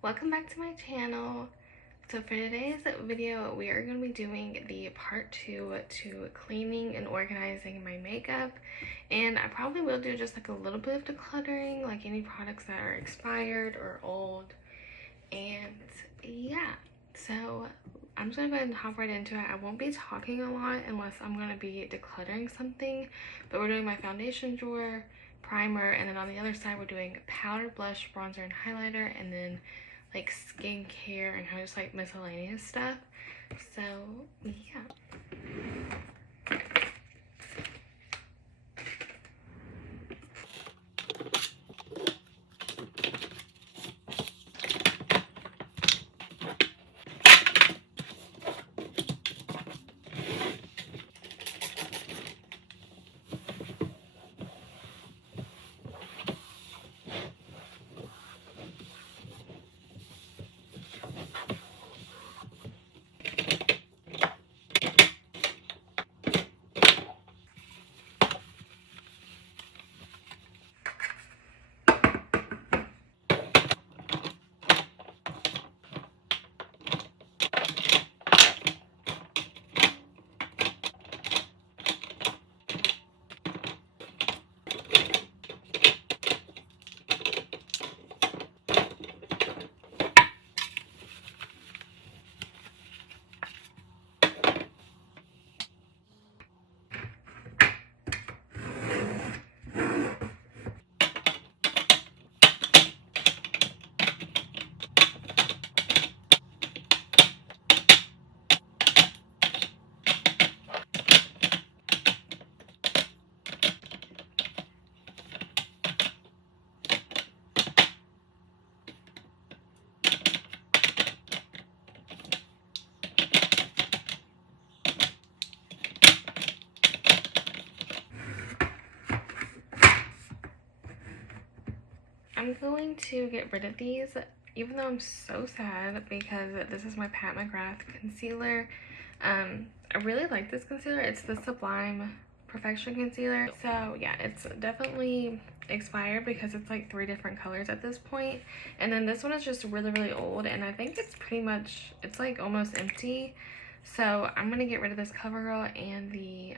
Welcome back to my channel. So for today's video, we are going to be doing the part 2 to cleaning and organizing my makeup. And I probably will do just like a little bit of decluttering, like any products that are expired or old. And yeah, so I'm just going to go ahead and hop right into it. I won't be talking a lot unless I'm going to be decluttering something. But we're doing my foundation drawer, primer, and then on the other side we're doing powder, blush, bronzer, and highlighter, and then like skincare and just like miscellaneous stuff. So yeah. I'm going to get rid of these, even though I'm so sad because this is my Pat McGrath concealer. I really like this concealer. It's the Sublime Perfection Concealer. So yeah, it's definitely expired because it's like 3 different colors at this point. And then this one is just really old, and I think it's pretty much, it's like almost empty. So I'm gonna get rid of this CoverGirl and the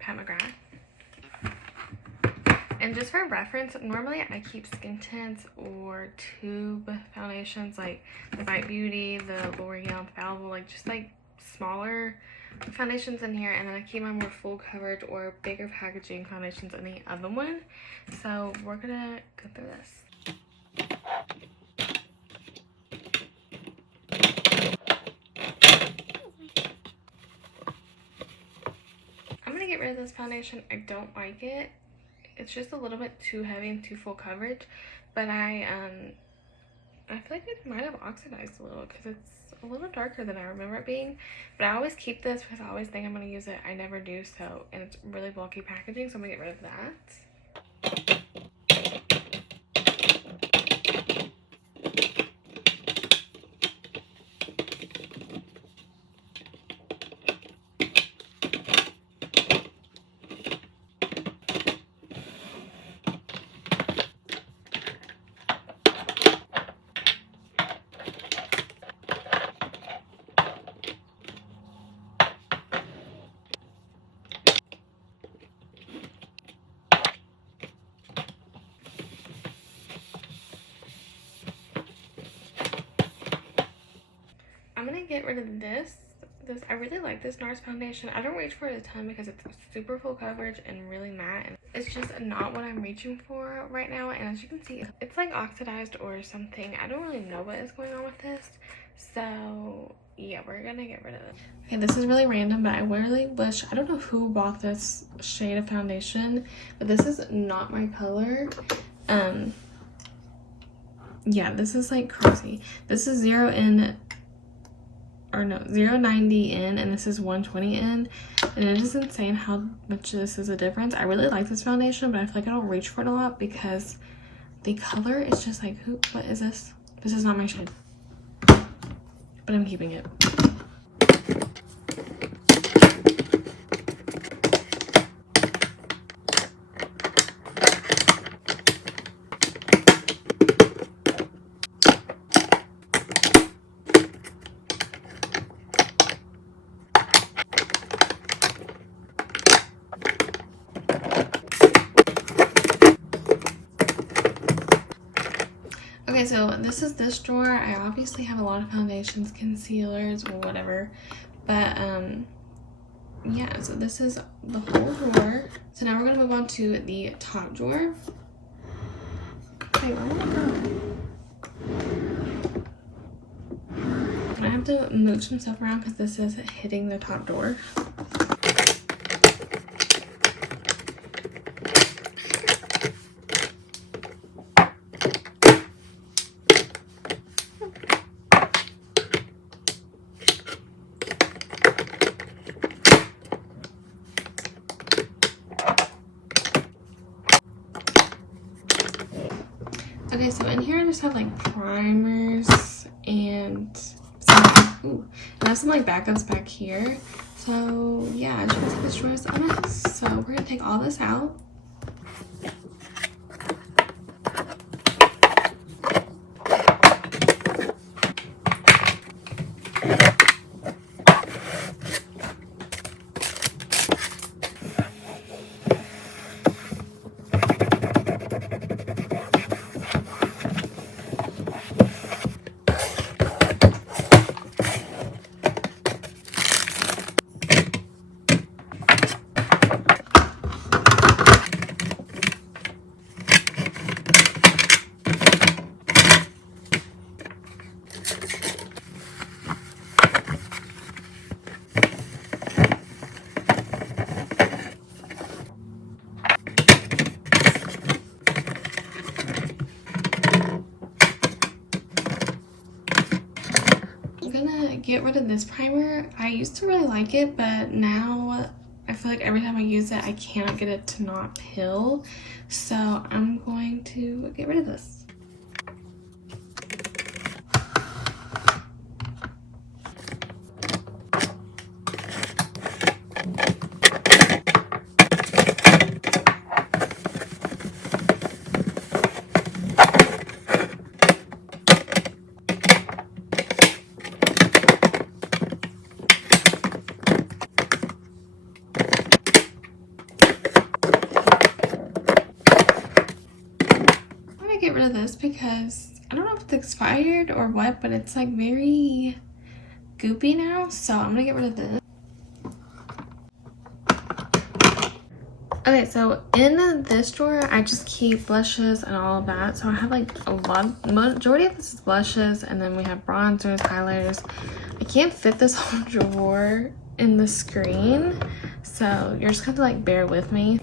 Pat McGrath. And just for reference, normally I keep skin tints or tube foundations like the Bite Beauty, the L'Oreal Infallible, like just like smaller foundations in here, and then I keep my more full coverage or bigger packaging foundations in the other one. So we're gonna go through this. I'm gonna get rid of this foundation. I don't like it. It's just a little bit too heavy and too full coverage, but I feel like it might have oxidized a little because it's a little darker than I remember it being. But I always keep this because I always think I'm going to use it. I never do, so, and it's really bulky packaging, so I'm going to get rid of that. I'm gonna get rid of this. I really like this NARS foundation. I don't reach for it a ton because it's super full coverage and really matte, and it's just not what I'm reaching for right now. And as you can see, it's like oxidized or something. I don't really know what is going on with this, so yeah, we're gonna get rid of it. Okay, this is really random, but I really wish, I don't know who bought this shade of foundation, but this is not my color. Yeah, this is like crazy. This is 090 in, and this is 120 in, and it is insane how much this is a difference. I really like this foundation, but I feel like I don't reach for it a lot because the color is just like, what is this? This is not my shade, but I'm keeping it. Okay, so this is this drawer. I obviously have a lot of foundations, concealers, or whatever, but yeah, so this is the whole drawer. So now we're gonna move on to the top drawer. Okay, where wanna go? I have to move some stuff around because this is hitting the top drawer. Okay, so in here I just have like primers and some, and I have some like backups back here. So yeah, as you can see, this drawer is a mess. So we're gonna take all this out. Get rid of this primer. I used to really like it, but now I feel like every time I use it I cannot get it to not pill, so I'm going to get rid of this. Get rid of this because I don't know if it's expired or what, but it's like very goopy now, so I'm gonna get rid of this. Okay, so in this drawer I just keep blushes and all of that. So I have like a lot, majority of this is blushes, and then we have bronzers, highlighters. I can't fit this whole drawer in the screen, so you're just gonna have to like bear with me.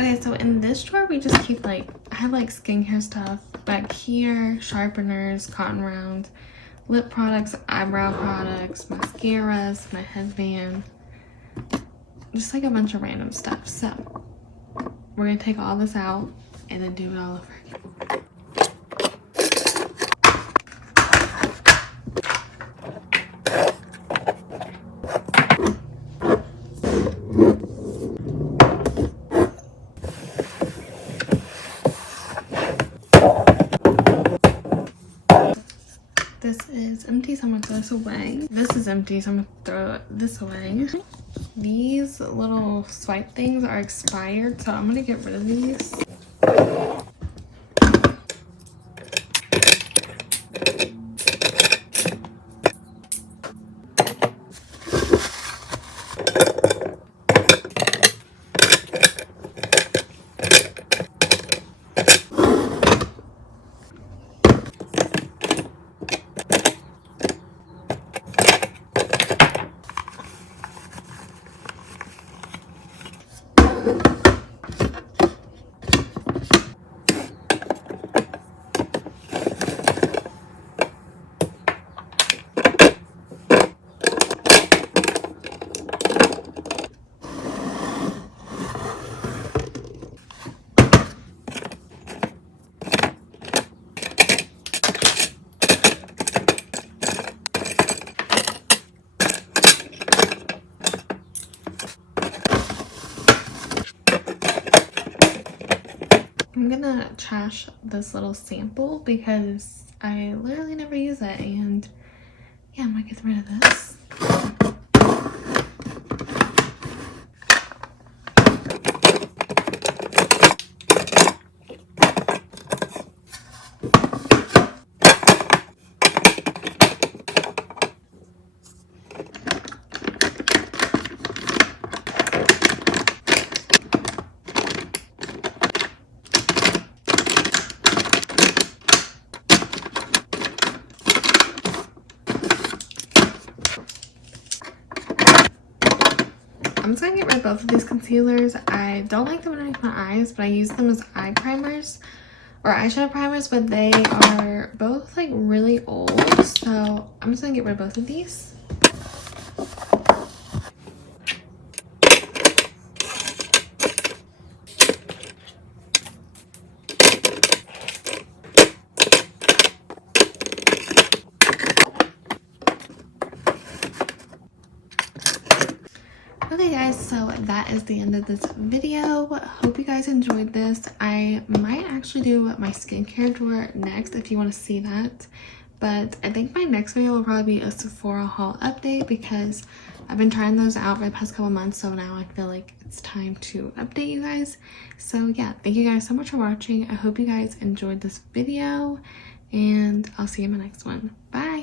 Okay, so in this drawer we just keep like, I have like skincare stuff back here, sharpeners, cotton rounds, lip products, eyebrow products, mascaras, my headband, just like a bunch of random stuff. So we're gonna take all this out and then do it all over again. this away. This is empty, so I'm gonna throw this away. These little swipe things are expired, so I'm gonna get rid of these. I'm gonna trash this little sample because I literally never use it, and yeah, I'm gonna get rid of this. I'm just gonna get rid of both of these concealers. I don't like them underneath my eyes, but I use them as eye primers or eyeshadow primers, but they are both like really old, so I'm just gonna get rid of both of these. Okay guys, so that is the end of this video. Hope you guys enjoyed this. I might actually do my skincare drawer next if you want to see that, but I think my next video will probably be a Sephora haul update because I've been trying those out for the past couple months, so now I feel like it's time to update you guys. So yeah, thank you guys so much for watching. I hope you guys enjoyed this video, and I'll see you in my next one. Bye!